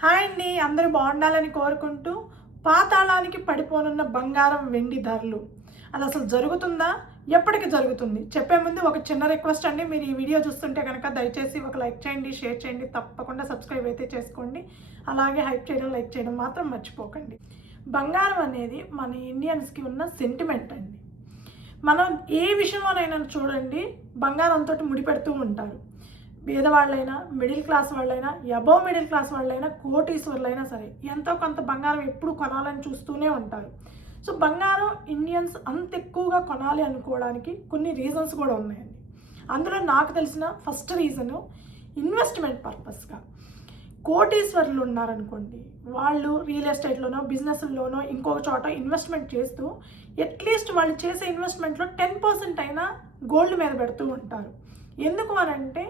Hi అండి, అందరూ బాగుండాలని కోరుకుంటూ పాతాళానికి పడిపోనున్న బంగారం వెండి ధరలు అది అసలు జరుగుతుందా? ఎప్పటికి జరుగుతుంది? చెప్పే ముందు ఒక చిన్న రిక్వెస్ట్ అండి. మీరు ఈ వీడియో చూస్తుంటే కనుక దయచేసి ఒక లైక్ చేయండి, షేర్ చేయండి, తప్పకుండా సబ్స్క్రైబ్ అయితే చేసుకోండి. అలాగే హైప్ చేయడం, లైక్ చేయడం మాత్రం మర్చిపోకండి. బంగారం అనేది మన ఇండియన్స్కి ఉన్న సెంటిమెంట్ అండి. మనం ఏ విషయంలోనైనా చూడండి, బంగారంతో ముడిపెడుతూ ఉంటారు. పేదవాళ్ళైనా, మిడిల్ క్లాస్ వాళ్ళైనా, అబోవ్ మిడిల్ క్లాస్ వాళ్ళైనా, కోటీశ్వర్లైనా సరే ఎంతో కొంత బంగారం ఎప్పుడు కొనాలని చూస్తూనే ఉంటారు. సో బంగారం ఇండియన్స్ అంత ఎక్కువగా కొనాలి అనుకోవడానికి కొన్ని రీజన్స్ కూడా ఉన్నాయండి. అందులో నాకు తెలిసిన ఫస్ట్ రీజను ఇన్వెస్ట్మెంట్ పర్పస్గా. కోటీశ్వరులు ఉన్నారనుకోండి, వాళ్ళు రియల్ ఎస్టేట్లోనో, బిజినెస్లోనో, ఇంకొక చోట ఇన్వెస్ట్మెంట్ చేస్తూ అట్లీస్ట్ వాళ్ళు చేసే ఇన్వెస్ట్మెంట్లో 10% అయినా గోల్డ్ మీద పెడుతూ ఉంటారు. ఎందుకు అనంటే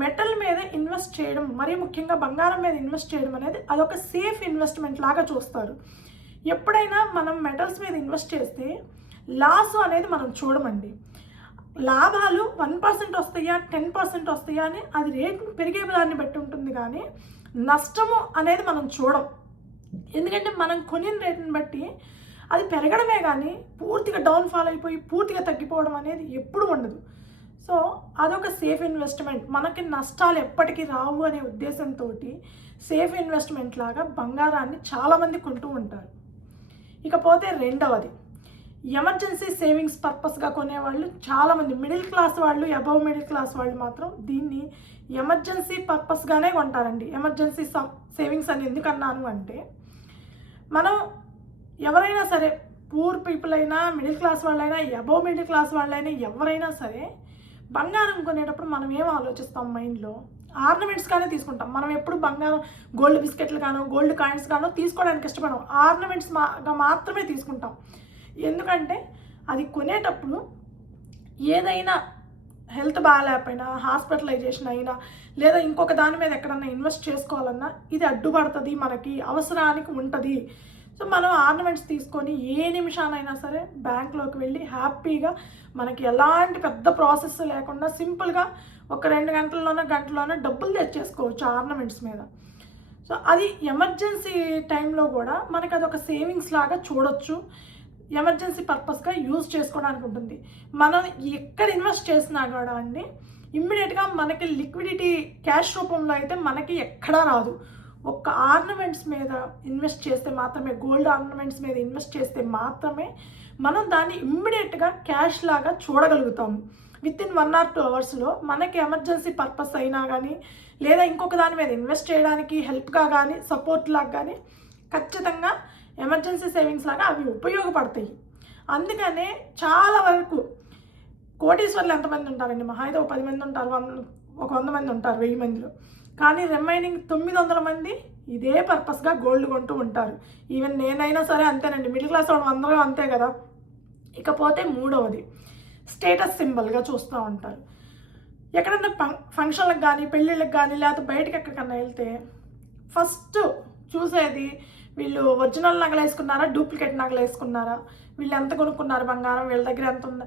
మెటల్ మీద ఇన్వెస్ట్ చేయడం, మరీ ముఖ్యంగా బంగారం మీద ఇన్వెస్ట్ చేయడం అనేది అదొక సేఫ్ ఇన్వెస్ట్మెంట్ లాగా చూస్తారు. ఎప్పుడైనా మనం మెటల్స్ మీద ఇన్వెస్ట్ చేస్తే లాస్ అనేది మనం చూడమండి. లాభాలు 1% వస్తాయా, 10% వస్తాయా అని అది రేటు పెరిగే దాన్ని బట్టి ఉంటుంది, కానీ నష్టము అనేది మనం చూడం. ఎందుకంటే మనం కొనిన రేటుని బట్టి అది పెరగడమే కానీ పూర్తిగా డౌన్ఫాల్ అయిపోయి పూర్తిగా తగ్గిపోవడం అనేది ఎప్పుడు ఉండదు. సో అదొక సేఫ్ ఇన్వెస్ట్మెంట్, మనకి నష్టాలు ఎప్పటికీ రావు అనే ఉద్దేశంతో సేఫ్ ఇన్వెస్ట్మెంట్ లాగా బంగారాన్ని చాలామంది కొంటూ ఉంటారు. ఇకపోతే రెండవది ఎమర్జెన్సీ సేవింగ్స్ పర్పస్గా కొనేవాళ్ళు చాలామంది. మిడిల్ క్లాస్ వాళ్ళు, అబవ్ మిడిల్ క్లాస్ వాళ్ళు మాత్రం దీన్ని ఎమర్జెన్సీ పర్పస్గానే కొంటారండి. ఎమర్జెన్సీ సేవింగ్స్ అని ఎందుకన్నాను అంటే, మనం ఎవరైనా సరే, పూర్ పీపుల్ అయినా, మిడిల్ క్లాస్ వాళ్ళైనా, అబవ్ మిడిల్ క్లాస్ వాళ్ళైనా, ఎవరైనా సరే బంగారం కొనేటప్పుడు మనం ఏం ఆలోచిస్తాం మైండ్లో? ఆర్నమెంట్స్ కానీ తీసుకుంటాం. మనం ఎప్పుడు బంగారం గోల్డ్ బిస్కెట్లు గానో, గోల్డ్ కాయిన్స్ గానో తీసుకోవడానికి ఇష్టపడం. ఆర్నమెంట్స్గా మాత్రమే తీసుకుంటాం. ఎందుకంటే అది కొనేటప్పుడు ఏదైనా హెల్త్ బాగాలేకపోయినా, హాస్పిటలైజేషన్ అయినా, లేదా ఇంకొక దాని మీద ఎక్కడన్నా ఇన్వెస్ట్ చేసుకోవాలన్నా ఇది అడ్డుపడుతుంది, మనకి అవసరానికి ఉంటుంది. సో మనం ఆర్నమెంట్స్ తీసుకొని ఏ నిమిషానైనా సరే బ్యాంక్లోకి వెళ్ళి హ్యాపీగా, మనకి ఎలాంటి పెద్ద ప్రాసెస్ లేకుండా సింపుల్గా ఒక 2 గంటల్లోనే డబ్బులు తెచ్చేసుకోవచ్చు ఆర్నమెంట్స్ మీద. సో అది ఎమర్జెన్సీ టైంలో కూడా మనకి అదొక సేవింగ్స్ లాగా చూడొచ్చు. ఎమర్జెన్సీ పర్పస్గా యూజ్ చేసుకోవడానికి ఉంటుంది. మనం ఎక్కడ ఇన్వెస్ట్ చేసినా కూడా అండి, ఇమ్మీడియట్గా మనకి లిక్విడిటీ క్యాష్ రూపంలో అయితే మనకి ఎక్కడా రాదు. ఒక్క ఆర్నమెంట్స్ మీద ఇన్వెస్ట్ చేస్తే మాత్రమే, గోల్డ్ ఆర్నమెంట్స్ మీద ఇన్వెస్ట్ చేస్తే మాత్రమే మనం దాన్ని ఇమ్మీడియట్గా క్యాష్ లాగా చూడగలుగుతాము. విత్ ఇన్ 1 or 2 అవర్స్లో మనకి ఎమర్జెన్సీ పర్పస్ అయినా కానీ, లేదా ఇంకొక దాని మీద ఇన్వెస్ట్ చేయడానికి హెల్ప్గా కానీ, సపోర్ట్ లాగా కానీ ఖచ్చితంగా ఎమర్జెన్సీ సేవింగ్స్ లాగా అవి ఉపయోగపడతాయి. అందుకనే చాలా వరకు కోటీశ్వర్లు ఎంతమంది ఉంటారండి? మహా అయితే 10 మంది ఉంటారు, 100 మంది ఉంటారు 1000 మందిలో. కానీ రిమైనింగ్ 900 మంది ఇదే పర్పస్గా గోల్డ్ కొంటూ ఉంటారు. ఈవెన్ నేనైనా సరే అంతేనండి. మిడిల్ క్లాస్ వాళ్ళు అందరూ అంతే కదా. ఇకపోతే మూడవది స్టేటస్ సింబల్గా చూస్తూ ఉంటారు. ఎక్కడన్నా ఫంక్షన్లకు కానీ, పెళ్ళిళ్ళకి కానీ, లేకపోతే బయటకు ఎక్కడికన్నా వెళ్తే ఫస్ట్ చూసేది వీళ్ళు ఒరిజినల్ నగలు వేసుకున్నారా, డూప్లికేట్ నగలు వేసుకున్నారా, వీళ్ళు ఎంత కొనుక్కున్నారు బంగారం, వీళ్ళ దగ్గర ఎంత ఉంది.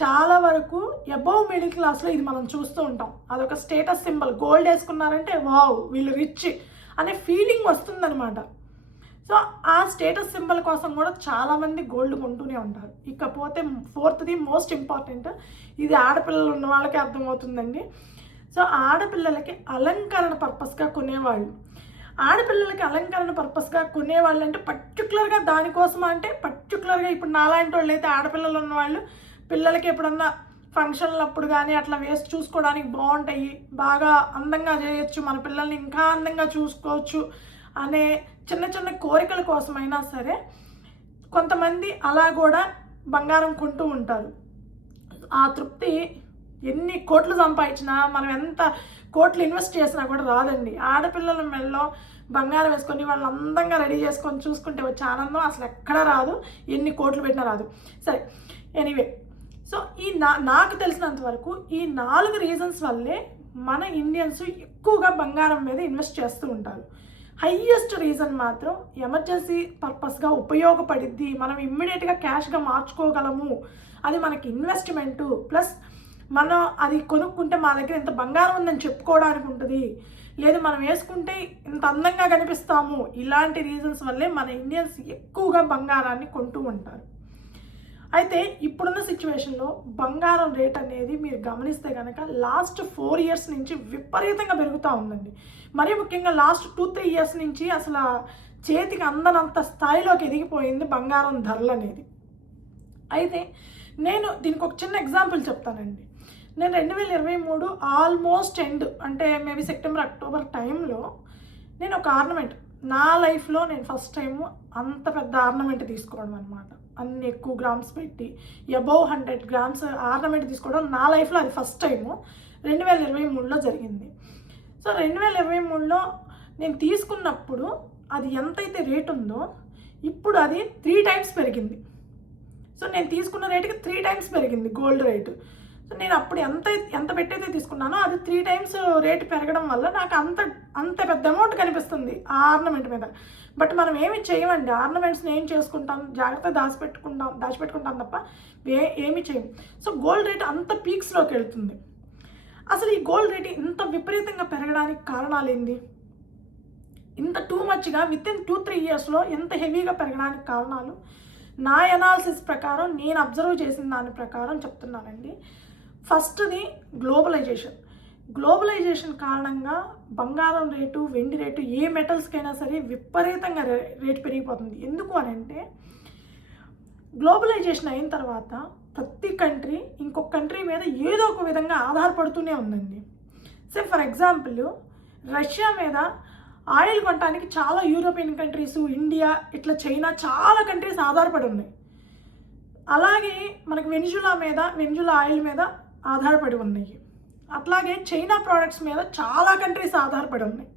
చాలా వరకు అబవ్ మిడిల్ క్లాస్లో ఇది మనం చూస్తూ ఉంటాం. అదొక స్టేటస్ సింబల్. గోల్డ్ వేసుకున్నారంటే వావ్ వీళ్ళు రిచ్ అనే ఫీలింగ్ వస్తుందన్నమాట. సో ఆ స్టేటస్ సింబల్ కోసం కూడా చాలామంది గోల్డ్ కొంటూనే ఉంటారు. ఇకపోతే ఫోర్త్ది మోస్ట్ ఇంపార్టెంట్, ఇది ఆడపిల్లలు ఉన్న వాళ్ళకి అర్థమవుతుందండి. సో ఆడపిల్లలకి అలంకరణ పర్పస్గా కొనేవాళ్ళు. ఆడపిల్లలకి అలంకరణ పర్పస్గా కొనేవాళ్ళు అంటే పర్టికులర్గా దానికోసమా అంటే, పర్టికులర్గా ఇప్పుడు నాలాంటి వాళ్ళు అయితే ఆడపిల్లలు ఉన్నవాళ్ళు పిల్లలకి ఎప్పుడన్నా ఫంక్షన్లు అప్పుడు కానీ అట్లా వేసి చూసుకోవడానికి బాగుంటాయి, బాగా అందంగా చేయొచ్చు, మన పిల్లల్ని ఇంకా అందంగా చూసుకోవచ్చు అనే చిన్న చిన్న కోరికల కోసమైనా సరే కొంతమంది అలా కూడా బంగారం కొంటూ ఉంటారు. ఆ తృప్తి ఎన్ని కోట్లు సంపాదించినా, మనం ఎంత కోట్లు ఇన్వెస్ట్ చేసినా కూడా రాదండి. ఆడపిల్లల మెడలో బంగారం వేసుకొని వాళ్ళు అందంగా రెడీ చేసుకొని చూసుకుంటే వచ్చే ఆనందం అసలు ఎక్కడా రాదు, ఎన్ని కోట్లు పెట్టినా రాదు. సరే, ఎనీవే, సో ఈ నాకు తెలిసినంత వరకు ఈ 4 రీజన్స్ వల్లే మన ఇండియన్స్ ఎక్కువగా బంగారం మీద ఇన్వెస్ట్ చేస్తూ ఉంటారు. హైయెస్ట్ రీజన్ మాత్రం ఎమర్జెన్సీ పర్పస్గా ఉపయోగపడిద్ది, మనం ఇమ్మీడియట్గా క్యాష్గా మార్చుకోగలము, అది మనకి ఇన్వెస్ట్మెంటు, ప్లస్ మనం అది కొనుక్కుంటే మా దగ్గర ఎంత బంగారం ఉందని చెప్పుకోవడానికి ఉంటుంది, లేదు మనం వేసుకుంటే ఇంత అందంగా కనిపిస్తాము, ఇలాంటి రీజన్స్ వల్లే మన ఇండియన్స్ ఎక్కువగా బంగారాన్ని కొంటూ ఉంటారు. అయితే ఇప్పుడున్న సిచ్యువేషన్లో బంగారం రేట్ అనేది మీరు గమనిస్తే కనుక లాస్ట్ 4 ఇయర్స్ నుంచి విపరీతంగా పెరుగుతూ ఉందండి. మరీ ముఖ్యంగా లాస్ట్ 2-3 ఇయర్స్ నుంచి అసలు చేతికి అందనంత స్థాయిలోకి ఎదిగిపోయింది బంగారం ధరలు అనేది. అయితే నేను దీనికి ఒక చిన్న ఎగ్జాంపుల్ చెప్తానండి. నేను 2023 ఆల్మోస్ట్ ఎండ్ అంటే మేబీ సెప్టెంబర్ అక్టోబర్ టైంలో నేను ఒక ఆర్నమెంట్ నా లైఫ్లో నేను ఫస్ట్ టైము అంత పెద్ద ఆర్నమెంట్ తీసుకోవడం అనమాట. అన్ని ఎక్కువ గ్రామ్స్ పెట్టి అబౌవ్ 100 గ్రామ్స్ ఆర్నమెంట్ తీసుకోవడం నా లైఫ్లో అది ఫస్ట్ టైము 2023లో జరిగింది. సో 2023లో నేను తీసుకున్నప్పుడు అది ఎంతైతే రేట్ ఉందో ఇప్పుడు అది 3 టైమ్స్ పెరిగింది. సో నేను తీసుకున్న రేటుకి 3 టైమ్స్ పెరిగింది గోల్డ్ రేటు. సో నేను అప్పుడు ఎంత పెట్టయితే తీసుకున్నానో అది 3 టైమ్స్ రేటు పెరగడం వల్ల నాకు అంత పెద్ద అమౌంట్ కనిపిస్తుంది ఆ ఆర్నమెంట్ మీద. బట్ మనం ఏమి చేయమండి, ఆర్నమెంట్స్ని ఏం చేసుకుంటాం, జాగ్రత్తగా దాచిపెట్టుకుంటాం తప్ప ఏమి చేయం. సో గోల్డ్ రేట్ అంత పీక్స్లోకి వెళ్తుంది. అసలు ఈ గోల్డ్ రేట్ ఇంత విపరీతంగా పెరగడానికి కారణాలు ఏంది? ఇంత టూ మచ్గా వితిన్ 2-3 ఇయర్స్లో ఎంత హెవీగా పెరగడానికి కారణాలు నా ఎనాలిసిస్ ప్రకారం, నేను అబ్జర్వ్ చేసిన దాని ప్రకారం చెప్తున్నానండి. ఫస్ట్ది గ్లోబలైజేషన్ కారణంగా బంగారం రేటు, వెండి రేటు, ఏ మెటల్స్కైనా సరే విపరీతంగా రేటు పెరిగిపోతుంది. ఎందుకు అని అంటే గ్లోబలైజేషన్ అయిన తర్వాత ప్రతి కంట్రీ ఇంకొక కంట్రీ మీద ఏదో ఒక విధంగా ఆధారపడుతూనే ఉందండి. సే ఫర్ ఎగ్జాంపుల్ రష్యా మీద ఆయిల్ కొనడానికి చాలా యూరోపియన్ కంట్రీస్, ఇండియా, ఇట్లా చైనా చాలా కంట్రీస్ ఆధారపడి ఉన్నాయి. అలాగే మనకి వెనిజులా ఆయిల్ మీద ఆధారపడి ఉన్నాయి. అట్లాగే చైనా ప్రోడక్ట్స్ మీద చాలా కంట్రీస్ ఆధారపడి ఉన్నాయి.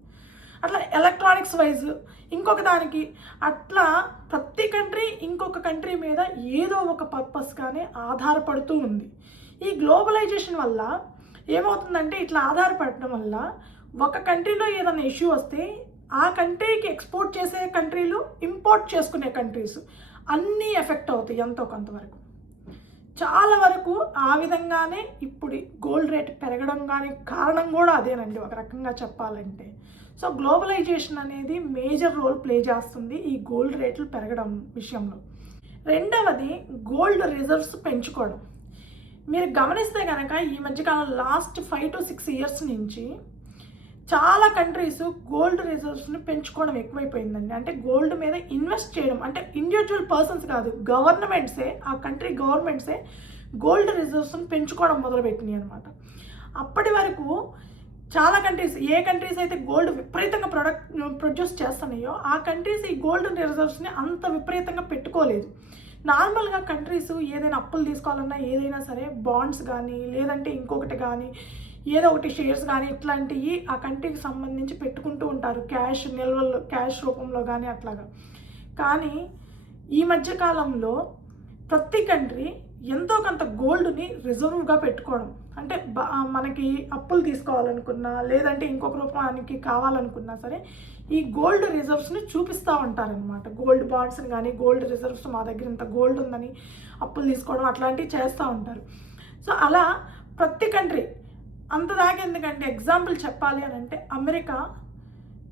అట్లా ఎలక్ట్రానిక్స్ వైజ్ ఇంకొక దానికి అట్లా ప్రతి కంట్రీ ఇంకొక కంట్రీ మీద ఏదో ఒక పర్పస్గానే ఆధారపడుతూ ఉంది. ఈ గ్లోబలైజేషన్ వల్ల ఏమవుతుందంటే ఇట్లా ఆధారపడటం వల్ల ఒక కంట్రీలో ఏదైనా ఇష్యూ వస్తే ఆ కంట్రీకి ఎక్స్పోర్ట్ చేసే కంట్రీలు, ఇంపోర్ట్ చేసుకునే కంట్రీస్ అన్నీ ఎఫెక్ట్ అవుతాయి ఎంతో కొంతవరకు. చాలా వరకు ఆ విధంగానే ఇప్పుడు గోల్డ్ రేట్ పెరగడం కానీ కారణం కూడా అదేనండి ఒక రకంగా చెప్పాలంటే. సో గ్లోబలైజేషన్ అనేది మేజర్ రోల్ ప్లే చేస్తుంది ఈ గోల్డ్ రేట్లు పెరగడం విషయంలో. రెండవది గోల్డ్ రిజర్వ్స్ పెంచుకోవడం. మీరు గమనిస్తే కనుక ఈ మధ్యకాలం లాస్ట్ 5-6 ఇయర్స్ నుంచి చాలా కంట్రీస్ గోల్డ్ రిజర్వ్స్ని పెంచుకోవడం ఎక్కువైపోయిందండి. అంటే గోల్డ్ మీద ఇన్వెస్ట్ చేయడం, అంటే ఇండివిజువల్ పర్సన్స్ కాదు, గవర్నమెంట్సే, ఆ కంట్రీ గవర్నమెంట్సే గోల్డ్ రిజర్వ్స్ని పెంచుకోవడం మొదలుపెట్టినాయి అనమాట. అప్పటి వరకు చాలా కంట్రీస్, ఏ కంట్రీస్ అయితే గోల్డ్ విపరీతంగా ప్రొడ్యూస్ చేస్తున్నాయో ఆ కంట్రీస్ ఈ గోల్డ్ రిజర్వ్స్ని అంత విపరీతంగా పెట్టుకోలేదు. నార్మల్గా కంట్రీస్ ఏదైనా అప్పులు తీసుకోవాలన్నా ఏదైనా సరే బాండ్స్ కానీ లేదంటే ఇంకొకటి కానీ ఏదో ఒకటి షేర్స్ కానీ ఇట్లాంటివి ఆ కంట్రీకి సంబంధించి పెట్టుకుంటూ ఉంటారు, క్యాష్ నిల్వలు, క్యాష్ రూపంలో కానీ అట్లాగా. కానీ ఈ మధ్యకాలంలో ప్రతి కంట్రీ ఎంతో కొంత గోల్డ్ని రిజర్వ్గా పెట్టుకోవడం, అంటే మనకి అప్పులు తీసుకోవాలనుకున్నా లేదంటే ఇంకొక రూపానికి కావాలనుకున్నా సరే ఈ గోల్డ్ రిజర్వ్స్ని చూపిస్తూ ఉంటారనమాట. గోల్డ్ బాండ్స్ని కానీ గోల్డ్ రిజర్వ్స్, మా దగ్గర ఇంత గోల్డ్ ఉందని అప్పులు తీసుకోవడం అట్లాంటివి చేస్తూ ఉంటారు. సో అలా ప్రతి కంట్రీ అంతదాకా ఎందుకంటే ఎగ్జాంపుల్ చెప్పాలి అని అంటే అమెరికా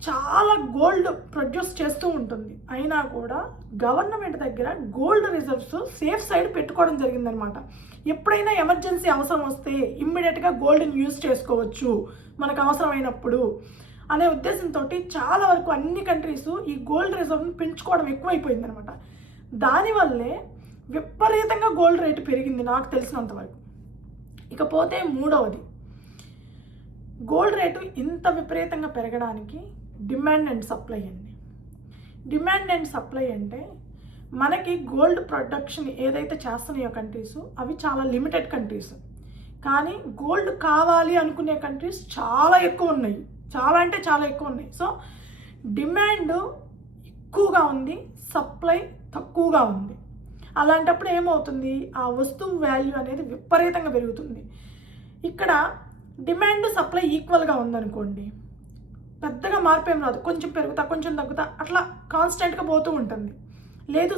చాలా గోల్డ్ ప్రొడ్యూస్ చేస్తూ ఉంటుంది, అయినా కూడా గవర్నమెంట్ దగ్గర గోల్డ్ రిజర్వ్స్ సేఫ్ సైడ్ పెట్టుకోవడం జరిగిందనమాట. ఎప్పుడైనా ఎమర్జెన్సీ అవసరం వస్తే ఇమ్మీడియట్గా గోల్డ్ని యూజ్ చేసుకోవచ్చు మనకు అవసరమైనప్పుడు అనే ఉద్దేశంతో చాలా వరకు అన్ని కంట్రీస్ ఈ గోల్డ్ రిజర్వ్ని పెంచుకోవడం ఎక్కువైపోయిందనమాట. దానివల్లే విపరీతంగా గోల్డ్ రేటు పెరిగింది నాకు తెలిసినంతవరకు. ఇకపోతే మూడవది, గోల్డ్ రేటు ఇంత విపరీతంగా పెరగడానికి డిమాండ్ అండ్ సప్లై అండి. డిమాండ్ అండ్ సప్లై అంటే మనకి గోల్డ్ ప్రొడక్షన్ ఏదైతే చేస్తున్నాయో కంట్రీస్ అవి చాలా లిమిటెడ్ కంట్రీస్, కానీ గోల్డ్ కావాలి అనుకునే కంట్రీస్ చాలా ఎక్కువ ఉన్నాయి, చాలా అంటే చాలా ఎక్కువ ఉన్నాయి. సో డిమాండ్ ఎక్కువగా ఉంది, సప్లై తక్కువగా ఉంది. అలాంటప్పుడు ఏమవుతుంది, ఆ వస్తువు వాల్యూ అనేది విపరీతంగా పెరుగుతుంది. ఇక్కడ డిమాండ్ సప్లై ఈక్వల్గా ఉందనుకోండి, పెద్దగా మార్పు ఏం రాదు, కొంచెం పెరుగుతా కొంచెం తగ్గుతా అట్లా కాన్స్టెంట్గా పోతూ ఉంటుంది. లేదు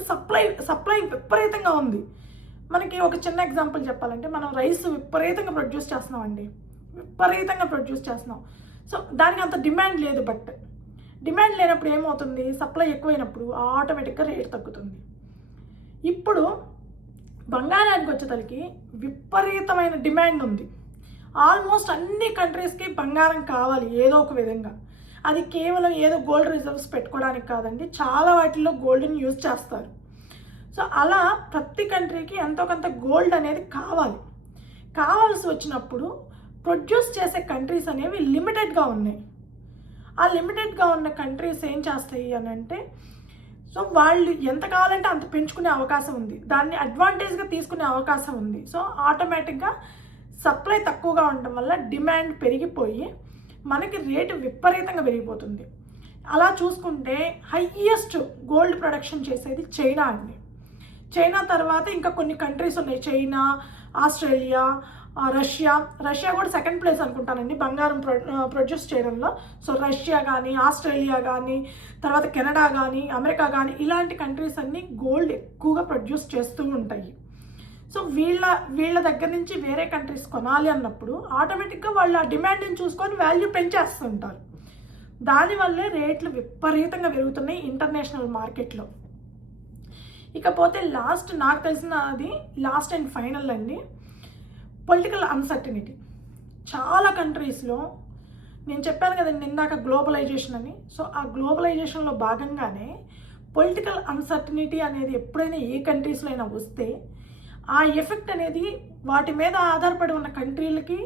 సప్లై విపరీతంగా ఉంది. మనకి ఒక చిన్న ఎగ్జాంపుల్ చెప్పాలంటే మనం రైస్ విపరీతంగా ప్రొడ్యూస్ చేస్తున్నాం. సో దానికి అంత డిమాండ్ లేదు. బట్ డిమాండ్ లేనప్పుడు ఏమవుతుంది, సప్లై ఎక్కువైనప్పుడు ఆటోమేటిక్గా రేట్ తగ్గుతుంది. ఇప్పుడు బంగారానికి వచ్చేసరికి విపరీతమైన డిమాండ్ ఉంది. ఆల్మోస్ట్ అన్ని కంట్రీస్కి బంగారం కావాలి ఏదో ఒక విధంగా. అది కేవలం ఏదో గోల్డ్ రిజర్వ్స్ పెట్టుకోవడానికి కాదండి, చాలా వాటిల్లో గోల్డ్ని యూజ్ చేస్తారు. సో అలా ప్రతి కంట్రీకి ఎంతో కొంత గోల్డ్ అనేది కావాల్సి వచ్చినప్పుడు ప్రొడ్యూస్ చేసే కంట్రీస్ అనేవి లిమిటెడ్గా ఉన్నాయి. ఆ లిమిటెడ్గా ఉన్న కంట్రీస్ ఏం చేస్తాయి అని అంటే, సో వాళ్ళు ఎంత కావాలంటే అంత పెంచుకునే అవకాశం ఉంది, దాన్ని అడ్వాంటేజ్గా తీసుకునే అవకాశం ఉంది. సో ఆటోమేటిక్గా సప్లై తక్కువగా ఉండటం వల్ల డిమాండ్ పెరిగిపోయి మనకి రేటు విపరీతంగా పెరిగిపోతుంది. అలా చూసుకుంటే హైయెస్ట్ గోల్డ్ ప్రొడక్షన్ చేసేది చైనా అండి. చైనా తర్వాత ఇంకా కొన్ని కంట్రీస్ ఉన్నాయి, చైనా, ఆస్ట్రేలియా, రష్యా కూడా సెకండ్ ప్లేస్ అనుకుంటానండి బంగారం ప్రొడ్యూస్ చేయడంలో. సో రష్యా కానీ, ఆస్ట్రేలియా కానీ, తర్వాత కెనడా కానీ, అమెరికా కానీ, ఇలాంటి కంట్రీస్ అన్నీ గోల్డ్ ఎక్కువగా ప్రొడ్యూస్ చేస్తూ ఉంటాయి. సో వీళ్ళ దగ్గర నుంచి వేరే కంట్రీస్ కొనాలి అన్నప్పుడు ఆటోమేటిక్గా వాళ్ళు ఆ డిమాండ్ని చూసుకొని వాల్యూ పెంచేస్తుంటారు. దానివల్లే రేట్లు విపరీతంగా పెరుగుతున్నాయి ఇంటర్నేషనల్ మార్కెట్లో. ఇకపోతే నాకు తెలిసినది లాస్ట్ అండ్ ఫైనల్ అండి, పొలిటికల్ అన్సర్టనిటీ. చాలా కంట్రీస్లో నేను చెప్పాను కదండి ఇందాక గ్లోబలైజేషన్ అని. సో ఆ గ్లోబలైజేషన్లో భాగంగానే పొలిటికల్ అన్సర్టనిటీ అనేది ఎప్పుడైనా ఏ కంట్రీస్లో అయినా వస్తే ఆ ఎఫెక్ట్ అనేది వాటి మీద ఆధారపడి ఉన్న కంట్రీలకి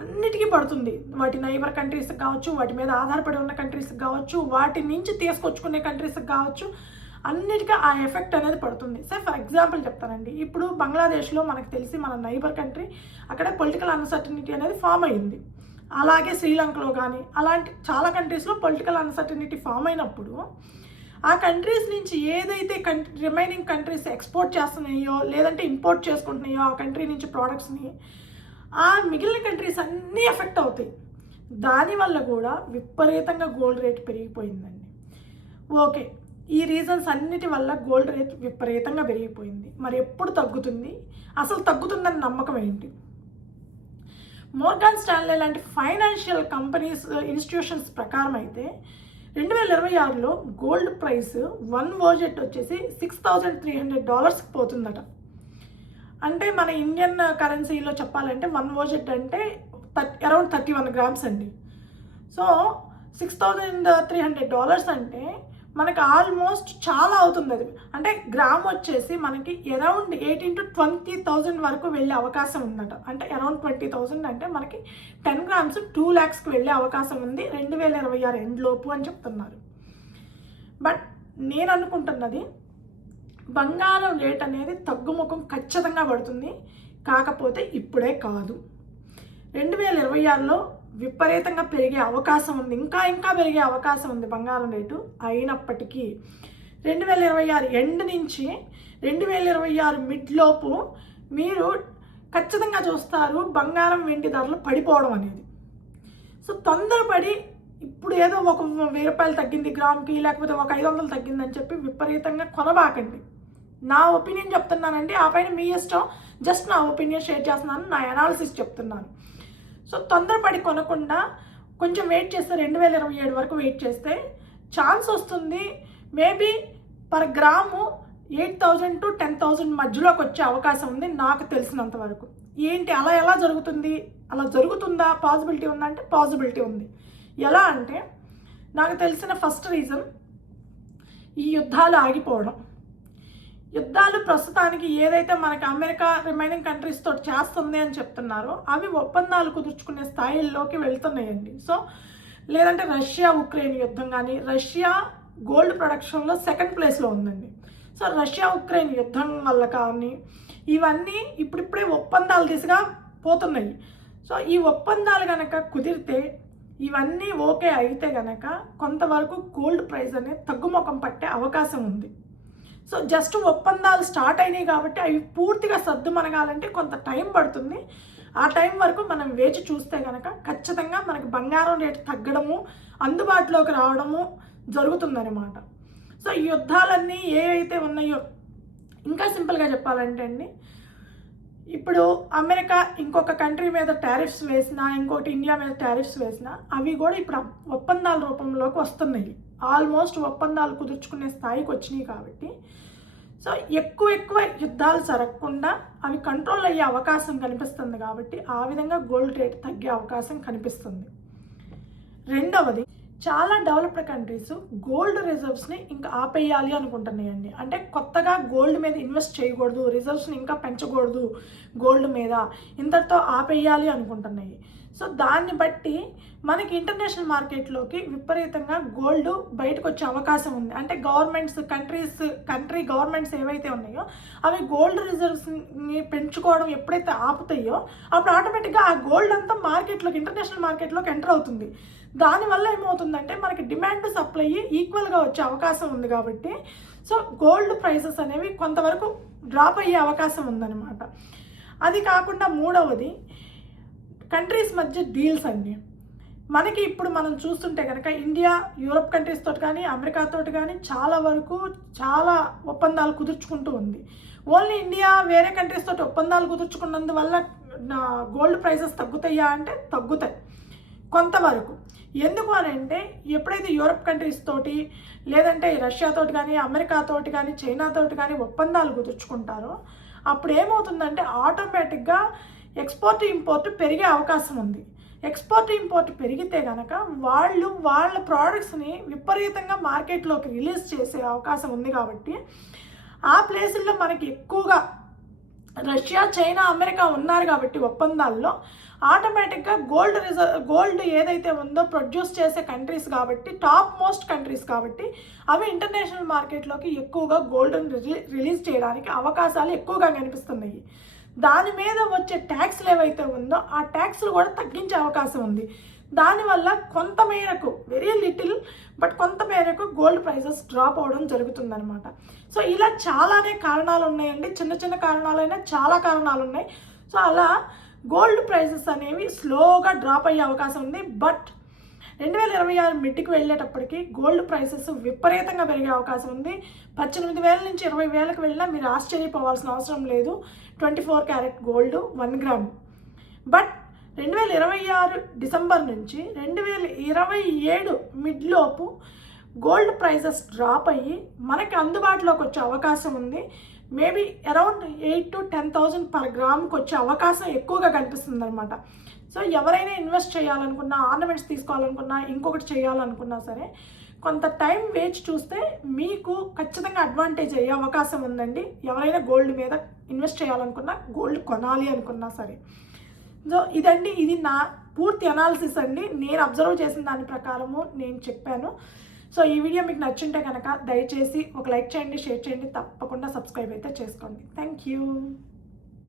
అన్నిటికీ పడుతుంది. వాటి నైబర్ కంట్రీస్కి కావచ్చు, వాటి మీద ఆధారపడి ఉన్న కంట్రీస్కి కావచ్చు, వాటి నుంచి తీసుకొచ్చుకునే కంట్రీస్కి కావచ్చు, అన్నిటికీ ఆ ఎఫెక్ట్ అనేది పడుతుంది. సో ఫర్ ఎగ్జాంపుల్ చెప్తానండి, ఇప్పుడు బంగ్లాదేశ్లో మనకు తెలిసి మన నైబర్ కంట్రీ, అక్కడ పొలిటికల్ అన్సర్టనిటీ అనేది ఫామ్ అయింది. అలాగే శ్రీలంకలో కానీ అలాంటి చాలా కంట్రీస్లో పొలిటికల్ అన్సర్టనిటీ ఫామ్ అయినప్పుడు ఆ కంట్రీస్ నుంచి ఏదైతే రిమైనింగ్ కంట్రీస్ ఎక్స్పోర్ట్ చేస్తున్నాయో లేదంటే ఇంపోర్ట్ చేసుకుంటున్నాయో ఆ కంట్రీ నుంచి ప్రోడక్ట్స్ని, ఆ మిగిలిన కంట్రీస్ అన్నీ ఎఫెక్ట్ అవుతాయి. దానివల్ల కూడా విపరీతంగా గోల్డ్ రేట్ పెరిగిపోయిందండి. ఓకే, ఈ రీజన్స్ అన్నిటి వల్ల గోల్డ్ రేట్ విపరీతంగా పెరిగిపోయింది. మరి ఎప్పుడు తగ్గుతుంది, అసలు తగ్గుతుందని నమ్మకం ఏంటి? మోర్గాన్ స్టాన్లీ లాంటి ఫైనాన్షియల్ కంపెనీస్ ఇన్స్టిట్యూషన్స్ ప్రకారం అయితే 2026లో గోల్డ్ ప్రైస్ 1 వర్జెట్ వచ్చేసి $6,300 పోతుందట. అంటే మన ఇండియన్ కరెన్సీలో చెప్పాలంటే 1 వర్జెట్ అంటే అరౌండ్ 31 గ్రామ్స్ అండి. సో $6,300 అంటే మనకి ఆల్మోస్ట్ చాలా అవుతుంది. అది అంటే గ్రామ్ వచ్చేసి మనకి అరౌండ్ 18,000 to 20,000 వరకు వెళ్ళే అవకాశం ఉందట. అంటే అరౌండ్ 20,000 అంటే మనకి 10 గ్రామ్స్ 2 lakhsకి వెళ్ళే అవకాశం ఉంది 2026 ఎండ్లోపు అని చెప్తున్నారు. బట్ నేను అనుకుంటున్నది బంగారం రేట్ అనేది తగ్గుముఖం ఖచ్చితంగా పడుతుంది, కాకపోతే ఇప్పుడే కాదు. 2026లో విపరీతంగా పెరిగే అవకాశం ఉంది, ఇంకా పెరిగే అవకాశం ఉంది బంగారం రేటు. అయినప్పటికీ 2026 ఎండ్ నుంచి 2026 మిడ్లోపు మీరు ఖచ్చితంగా చూస్తారు బంగారం వెండి ధరలు పడిపోవడం అనేది. సో తొందరపడి ఇప్పుడు ఏదో ఒక 1000 రూపాయలు తగ్గింది గ్రామ్కి, లేకపోతే ఒక 500 తగ్గిందని చెప్పి విపరీతంగా కొనబాకండి. నా ఒపీనియన్ చెప్తున్నానండి, ఆ పైన మీ ఇష్టం. జస్ట్ నా ఒపీనియన్ షేర్ చేస్తున్నాను, నా అనాలిసిస్ చెప్తున్నాను. సో తొందరపడి కొనకుండా కొంచెం వెయిట్ చేస్తే 2027 వరకు వెయిట్ చేస్తే ఛాన్స్ వస్తుంది. మేబీ పర్ గ్రాము 8,000 to 10,000 మధ్యలోకి వచ్చే అవకాశం ఉంది నాకు తెలిసినంత వరకు. ఏంటి అలా ఎలా జరుగుతుంది, అలా జరుగుతుందా, పాసిబిలిటీ ఉందా అంటే పాసిబిలిటీ ఉంది. ఎలా అంటే నాకు తెలిసిన ఫస్ట్ రీజన్ ఈ యుద్ధాలు ఆగిపోవడం. యుద్ధాలు ప్రస్తుతానికి ఏదైతే మనకి అమెరికా రిమైనింగ్ కంట్రీస్ తోటి చేస్తుంది అని చెప్తున్నారో అవి ఒప్పందాలు కుదుర్చుకునే స్థాయిల్లోకి వెళ్తున్నాయండి. సో లేదంటే రష్యా ఉక్రెయిన్ యుద్ధం కానీ, రష్యా గోల్డ్ ప్రొడక్షన్లో సెకండ్ ప్లేస్లో ఉందండి. సో రష్యా ఉక్రెయిన్ యుద్ధం వల్ల కానీ ఇవన్నీ ఇప్పుడిప్పుడే ఒప్పందాల దిశగా పోతున్నాయి. సో ఈ ఒప్పందాలు కనుక కుదిరితే, ఇవన్నీ ఓకే అయితే కనుక కొంతవరకు గోల్డ్ ప్రైస్ అనేది తగ్గుముఖం పట్టే అవకాశం ఉంది. సో జస్ట్ ఒప్పందాలు స్టార్ట్ అయినాయి కాబట్టి అవి పూర్తిగా సర్దుమనగాలంటే కొంత టైం పడుతుంది. ఆ టైం వరకు మనం వేచి చూస్తే కనుక ఖచ్చితంగా మనకి బంగారం రేటు తగ్గడము, అందుబాటులోకి రావడము జరుగుతుందన్నమాట. సో ఈ యుద్ధాలన్నీ ఏ అయితే ఉన్నాయో, ఇంకా సింపుల్గా చెప్పాలంటే అండి, ఇప్పుడు అమెరికా ఇంకొక కంట్రీ మీద టారిఫ్స్ వేసినా, ఇంకోటి ఇండియా మీద టారిఫ్స్ వేసినా అవి కూడా ఇప్పుడు ఒప్పందాల రూపంలోకి వస్తున్నాయి. ఆల్మోస్ట్ ఒప్పందాలు కుదుర్చుకునే స్థాయికి వచ్చినాయి కాబట్టి సో ఎక్కువ యుద్ధాలు జరగకుండా అవి కంట్రోల్ అయ్యే అవకాశం కనిపిస్తుంది కాబట్టి ఆ విధంగా గోల్డ్ రేట్ తగ్గే అవకాశం కనిపిస్తుంది. రెండవది, చాలా డెవలప్డ్ కంట్రీస్ గోల్డ్ రిజర్వ్స్ని ఇంకా ఆపేయాలి అనుకుంటున్నాయండి. అంటే కొత్తగా గోల్డ్ మీద ఇన్వెస్ట్ చేయకూడదు, రిజర్వ్స్ని ఇంకా పెంచకూడదు గోల్డ్ మీద, ఇంతటితో ఆపేయాలి అనుకుంటున్నాయి. సో దాన్ని బట్టి మనకి ఇంటర్నేషనల్ మార్కెట్లోకి విపరీతంగా గోల్డ్ బయటకు వచ్చే అవకాశం ఉంది. అంటే కంట్రీ గవర్నమెంట్స్ ఏవైతే ఉన్నాయో అవి గోల్డ్ రిజర్వ్స్ని పెంచుకోవడం ఎప్పుడైతే ఆపుతాయో అప్పుడు ఆటోమేటిక్గా ఆ గోల్డ్ అంతా మార్కెట్లోకి, ఇంటర్నేషనల్ మార్కెట్లోకి ఎంటర్ అవుతుంది. దానివల్ల ఏమవుతుందంటే మనకి డిమాండ్ సప్లై ఈక్వల్గా వచ్చే అవకాశం ఉంది కాబట్టి సో గోల్డ్ ప్రైసెస్ అనేవి కొంతవరకు డ్రాప్ అయ్యే అవకాశం ఉందన్నమాట. అది కాకుండా మూడవది, కంట్రీస్ మధ్య డీల్స్ అండి. మనకి ఇప్పుడు మనం చూస్తుంటే కనుక ఇండియా యూరోప్ కంట్రీస్ తోటి కానీ అమెరికాతో కానీ చాలా ఒప్పందాలు కుదుర్చుకుంటూ ఉంది. ఓన్లీ ఇండియా వేరే కంట్రీస్ తోటి ఒప్పందాలు కుదుర్చుకున్నందువల్ల గోల్డ్ ప్రైసెస్ తగ్గుతాయా అంటే తగ్గుతాయి కొంతవరకు. ఎందుకు అని అంటే ఎప్పుడైతే యూరోప్ కంట్రీస్ తోటి లేదంటే రష్యాతోటి కానీ అమెరికాతోటి కానీ చైనాతోటి కానీ ఒప్పందాలు కుదుర్చుకుంటారో అప్పుడు ఏమవుతుందంటే ఆటోమేటిక్గా ఎక్స్పోర్ట్ ఇంపోర్ట్ పెరిగే అవకాశం ఉంది. ఎక్స్పోర్ట్ ఇంపోర్ట్ పెరిగితే కనుక వాళ్ళ ప్రోడక్ట్స్ని విపరీతంగా మార్కెట్లోకి రిలీజ్ చేసే అవకాశం ఉంది కాబట్టి ఆ ప్లేసుల్లో మనకి ఎక్కువగా రష్యా, చైనా, అమెరికా ఉన్నారు కాబట్టి ఒప్పందాల్లో ఆటోమేటిక్గా గోల్డ్ ఏదైతే ఉందో ప్రొడ్యూస్ చేసే కంట్రీస్ కాబట్టి, టాప్ మోస్ట్ కంట్రీస్ కాబట్టి అవి ఇంటర్నేషనల్ మార్కెట్లోకి ఎక్కువగా గోల్డ్ని రిలీజ్ చేయడానికి అవకాశాలు ఎక్కువగా కనిపిస్తున్నాయి. దాని మీద వచ్చే ట్యాక్స్లు ఏవైతే ఉందో ఆ ట్యాక్స్లు కూడా తగ్గించే అవకాశం ఉంది. దానివల్ల కొంత మేరకు, వెరీ లిటిల్ బట్ కొంత మేరకు గోల్డ్ ప్రైసెస్ డ్రాప్ అవడం జరుగుతుందన్నమాట. సో ఇలా చాలానే కారణాలు ఉన్నాయండి. చిన్న కారణాలైనా చాలా కారణాలు ఉన్నాయి. సో అలా గోల్డ్ ప్రైసెస్ అనేవి స్లోగా డ్రాప్ అయ్యే అవకాశం ఉంది. బట్ 2026 మిడ్కి వెళ్ళేటప్పటికి గోల్డ్ ప్రైసెస్ విపరీతంగా పెరిగే అవకాశం ఉంది. 18,000 నుంచి 20,000కి వెళ్ళినా మీరు ఆశ్చర్యపోవాల్సిన అవసరం లేదు. 24 carat gold 1 gram. But 2026 December నుంచి 2027 మిడ్లోపు గోల్డ్ ప్రైసెస్ డ్రాప్ అయ్యి మనకి అందుబాటులోకి వచ్చే అవకాశం ఉంది. మేబీ అరౌండ్ 8,000 to 10,000 పర్ గ్రామ్కి వచ్చే అవకాశం ఎక్కువగా కనిపిస్తుంది అనమాట. సో ఎవరైనా ఇన్వెస్ట్ చేయాలనుకున్నా, ఆర్నమెంట్స్ తీసుకోవాలనుకున్నా, ఇంకొకటి చేయాలనుకున్నా సరే కొంత టైం వేచి చూస్తే మీకు ఖచ్చితంగా అడ్వాంటేజ్ అయ్యే అవకాశం ఉందండి. ఎవరైనా గోల్డ్ మీద ఇన్వెస్ట్ చేయాలనుకున్నా, గోల్డ్ కొనాలి అనుకున్నా సరే. సో ఇది నా పూర్తి అనాలిసిస్ అండి. నేను అబ్జర్వ్ చేసిన దాని ప్రకారము నేను చెప్పాను. సో ఈ వీడియో మీకు నచ్చుంటే కనుక దయచేసి ఒక లైక్ చేయండి, షేర్ చేయండి, తప్పకుండా సబ్స్క్రైబ్ అయితే చేసుకోండి. Thank you.